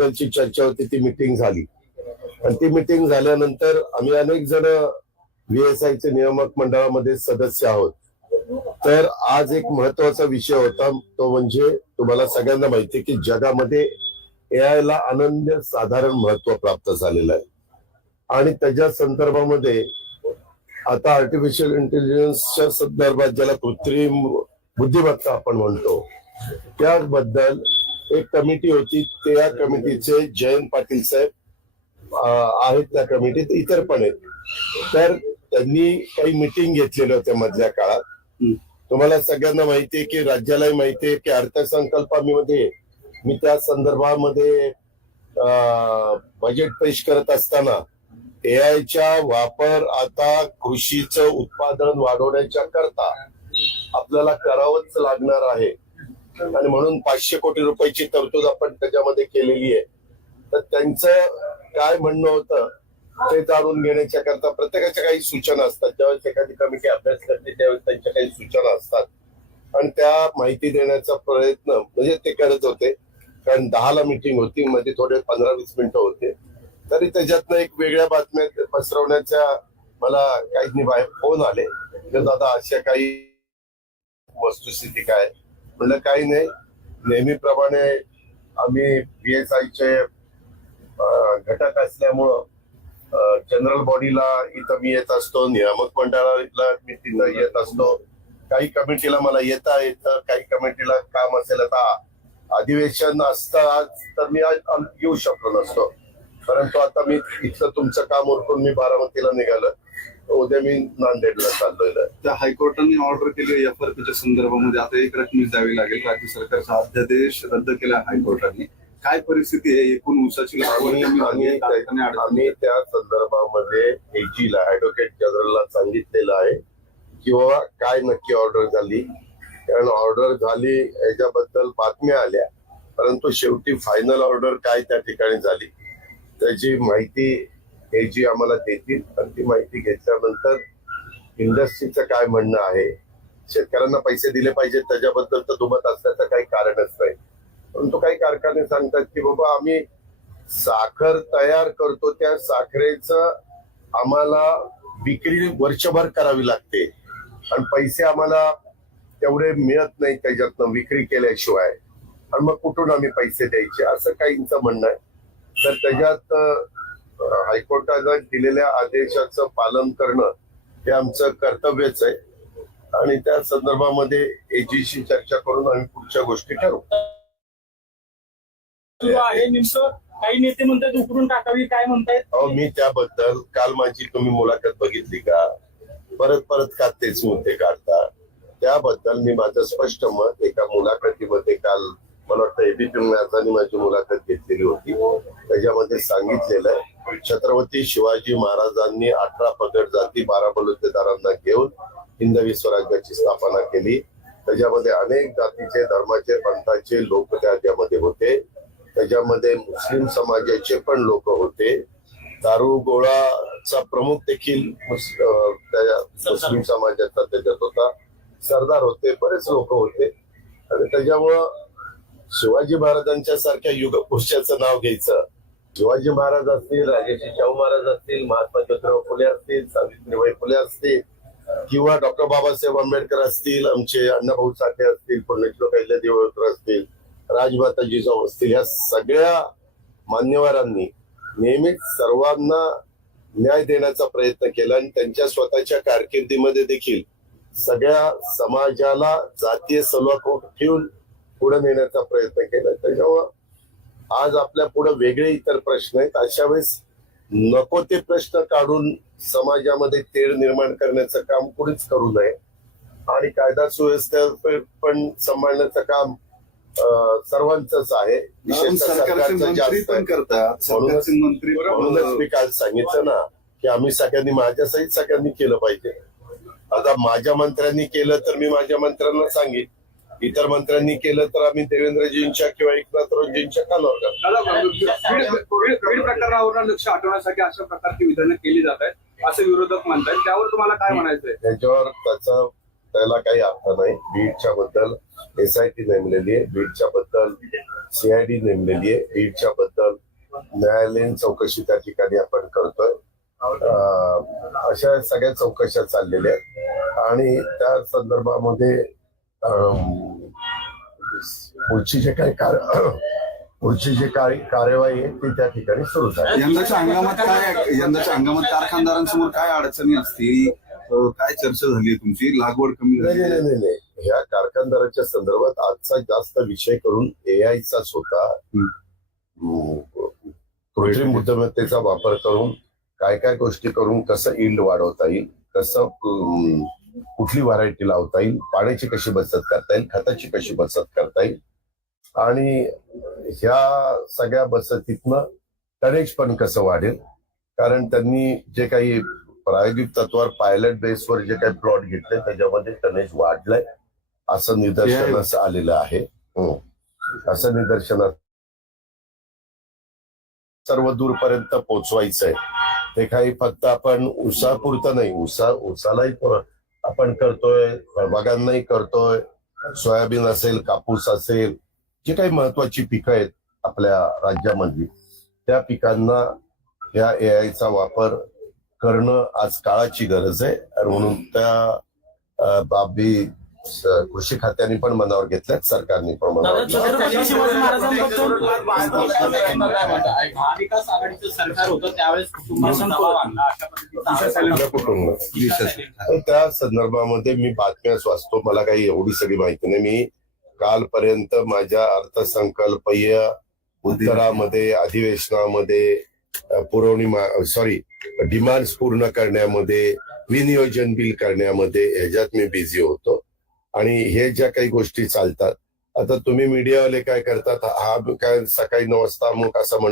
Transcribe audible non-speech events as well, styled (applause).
बद्दलची चर्चा होती ती मिटिंग झाली. आणि ती मिटिंग झाल्यानंतर आम्ही अनेक जण व्हीएसआयचे नियामक मंडळामध्ये सदस्य आहोत. तर आज एक महत्त्वाचा विषय होता तो म्हणजे तुम्हाला सगळ्यांना माहिती की जगामध्ये एआय ला अनन्य साधारण महत्त्व प्राप्त झालेलं आहे. आणि त्याच्या संदर्भामध्ये आता आर्टिफिशियल इंटेलिजन्सच्या संदर्भात ज्याला कृत्रिम बुद्धिमत्ता आपण म्हणतो त्याबद्दल एक कमिटी होती त्या कमिटीचे जयंत पाटील साहेब आहेत त्या कमिटीत इतर पण आहेत. तर त्यांनी काही मिटिंग घेतलेल्या होत्या मधल्या काळात. तुम्हाला सगळ्यांना माहिती आहे की राज्यालाही माहिती आहे की अर्थसंकल्पामध्ये मी त्या संदर्भामध्ये बजेट पेश करत असताना एआयच्या वापर आता कृषीचं उत्पादन वाढवण्याच्या करता आपल्याला करावंच लागणार आहे. आणि म्हणून पाचशे कोटी रुपयाची तरतूद आपण त्याच्यामध्ये केलेली आहे. तर त्यांचं काय म्हणणं होतं ते जाणून घेण्याच्या करता प्रत्येकाच्या काही सूचना असतात. ज्यावेळेस एखादी कमिटी अभ्यास करते त्यावेळेस त्यांच्या काही सूचना असतात. आणि त्या माहिती देण्याचा प्रयत्न म्हणजे ते करत होते. कारण दहाला मिटिंग होती मध्ये थोडे पंधरा वीस मिनिटं होते. तरी त्याच्यातनं एक वेगळ्या बातम्या पसरवण्याच्या मला काही बाहेर फोन आले. दादा अशा काही वस्तुस्थिती काय? म्हणलं काही नाही. नेहमीप्रमाणे आम्ही बीएसआयचे घटक असल्यामुळं जनरल बॉडीला इथं मी येत असतो. नियामक मंडळाला मी तिथं येत असतो. काही कमिटीला मला येता येतं. काही कमिटीला काम असेल आता अधिवेशन असतं आज तर मी आज येऊ शकलो नसतो. परंतु आता मी इथलं तुमचं काम उरकून मी बारामतीला निघालं. उद्या मी नांदेडला चाललोय. त्या हायकोर्टाने ऑर्डर केली एफ आर पीच्या संदर्भामध्ये. आता एक रकमी द्यावी लागेल. राज्य सरकारचा अध्यादेश रद्द केला हायकोर्टाने. काय परिस्थिती आहे? एकूण ऊसाची आम्ही त्या संदर्भामध्ये एजीला ऍडव्होकेट जनरलला सांगितलेलं आहे की बाबा काय नक्की ऑर्डर झाली? कारण ऑर्डर झाली याच्याबद्दल बातम्या आल्या. परंतु शेवटी फायनल ऑर्डर काय त्या ठिकाणी झाली? त्याची माहिती हे जी आम्हाला देतील आणि ती माहिती घेतल्यानंतर इंडस्ट्रीचं काय म्हणणं आहे? शेतकऱ्यांना पैसे दिले पाहिजेत त्याच्याबद्दल तर दुमत असल्याचं काही कारणच नाही. परंतु काही कारखाने सांगतात की बाबा आम्ही साखर तयार करतो त्या साखरेचं आम्हाला विक्री वर्षभर करावी लागते. आणि पैसे आम्हाला तेवढे मिळत नाही त्याच्यातनं विक्री केल्याशिवाय. आणि मग कुठून आम्ही पैसे द्यायचे? असं काहींचं म्हणणं आहे. तर त्याच्यात अं, हायकोर्टानं दिलेल्या आदेशाचं पालन करणं हे आमचं कर्तव्यच आहे. आणि त्या संदर्भामध्ये एजीशी चर्चा करून आम्ही पुढच्या गोष्टी ठरवू. काही नेते म्हणतात उकरून टाकावी काय म्हणतायत? अहो मी त्याबद्दल काल माझी तुम्ही मुलाखत बघितली का? परत परत का तेच मुद्दे काढता? त्याबद्दल मी माझं स्पष्ट मत एका मुलाखतीमध्ये काल मला वाटतं एबीपी माझानी माझी मुलाखत घेतलेली होती. त्याच्यामध्ये सांगितलेलं आहे छत्रपती शिवाजी महाराजांनी अठरा पगड जाती बारा बलुतेदारांना घेऊन हिंदवी स्वराज्याची स्थापना केली. त्याच्यामध्ये अनेक जातीचे धर्माचे पंथाचे लोक त्याच्यामध्ये होते. त्याच्यामध्ये मुस्लिम समाजाचे पण लोक होते. दारू गोळाचा प्रमुख देखील मुस्लिम समाजाचा त्याच्यात होता. सरदार होते बरेच लोक होते. आणि त्याच्यामुळं शिवाजी महाराजांच्या सारख्या युगपुरुषाचं नाव घ्यायचं. शिवाजी महाराज असतील राजेश्री शाहू महाराज असतील महात्मा ज्योतिराव फुले असतील सावित्रीबाई फुले असतील किंवा डॉक्टर बाबासाहेब आंबेडकर असतील आमचे अण्णाभाऊ साठे असतील पुण्यश्लोक अहिल्यादेवी देवळकर असतील राजमाता जिजाऊ असतील या सगळ्या मान्यवरांनी नेहमीच सर्वांना न्याय देण्याचा प्रयत्न केला आणि त्यांच्या स्वतःच्या कारकिर्दीमध्ये देखील सगळ्या समाजाला जातीय सलोखा ठेवून पुढे नेण्याचा प्रयत्न केला. त्याच्यामुळं आज आपल्या पुढे वेगळे इतर प्रश्न आहेत. अशा वेळेस नको ते प्रश्न काढून समाजामध्ये तेढ निर्माण करण्याचं काम कुणीच करू नये. आणि कायदा सुव्यवस्था पण सांभाळण्याचं काम सर्वांचंच आहे. म्हणूनच मी काल सांगितलं ना की आम्ही सगळ्यांनी माझ्या सहित सगळ्यांनी केलं पाहिजे. आता माझ्या मंत्र्यांनी केलं तर मी माझ्या मंत्र्यांना सांगेन. इतर मंत्र्यांनी केलं तर आम्ही देवेंद्रजींच्या किंवा एकनाथरावजींच्या बीड- बीड प्रकरणावर लक्ष हटवण्यासाठी अशा प्रकारची विधानं केली जात आहेत असं विरोधक म्हणतात त्यावर तुम्हाला काय म्हणायचंय? त्याच्यावर त्याचा त्याला काही अर्थ नाही. बीडच्या बद्दल एसआयटी नेमलेली आहे. बीडच्या बद्दल सीआयडी नेमलेली आहे. बीडच्या बद्दल न्यायालयीन चौकशी त्या ठिकाणी आपण करतोय. अशा सगळ्या चौकशा चाललेल्या आहेत. आणि त्या संदर्भामध्ये पुढची जे काही कार- (clears throat) पुढची जी काही कार्यवाही आहे ती त्या ठिकाणी सुरू झाली. यंदाच्या हंगामात काय यंदाच्या हंगामात कारखानदारांसमोर काय अडचणी असतील? काय चर्चा झाली तुमची? लागवड कमी नाही झाली नाही नाही नाही. ह्या कारखानदाराच्या संदर्भात आजचा जास्त विषय करून एआय चाच होता कृत्रिम बुद्धिमत्तेचा वापर करून काय काय गोष्टी करून कसं इल्ड वाढवता येईल कसं कुठली व्हरायटी लावता येईल पाण्याची कशी बचत करता येईल खताची कशी बचत करता येईल आणि ह्या सगळ्या बचतीतनं टनेज पण कसं वाढेल? कारण त्यांनी जे काही प्रायोगिक तत्वावर पायलट बेसवर जे काही प्लॉट घेतले त्याच्यामध्ये टनेज वाढलंय असं निदर्शनास आलेलं आहे. हं. असं निदर्शनात सर्व दूरपर्यंत पोचवायचं आहे ते काही फक्त आपण उसापुरतं नाही उसा उसालाही आपण करतोय फळबागांनाही करतोय. सोयाबीन असेल कापूस असेल जे काही महत्वाची पिकं आहेत आपल्या राज्यामधली त्या पिकांना या एआयचा वापर करणं आज काळाची गरज आहे आणि म्हणून त्या बाबी कृषी खात्याने पण मनावर घेतल्यात सरकारने पण मनावर कुटुंब त्या संदर्भामध्ये मी बातम्याच वाचतो मला काही एवढी सगळी माहिती नाही मी कालपर्यंत माझ्या अर्थसंकल्पीय उत्तरामध्ये अधिवेशनामध्ये पुरवणी सॉरी डिमांड्स पूर्ण करण्यामध्ये विनियोजन बिल करण्यामध्ये ह्याच्यात मी बिझी होतो. आणि हे ज्या काही गोष्टी चालतात आता तुम्ही मीडियावाले काय करतात हा काय सकाळी नऊ वाजता मग असं म्हणतात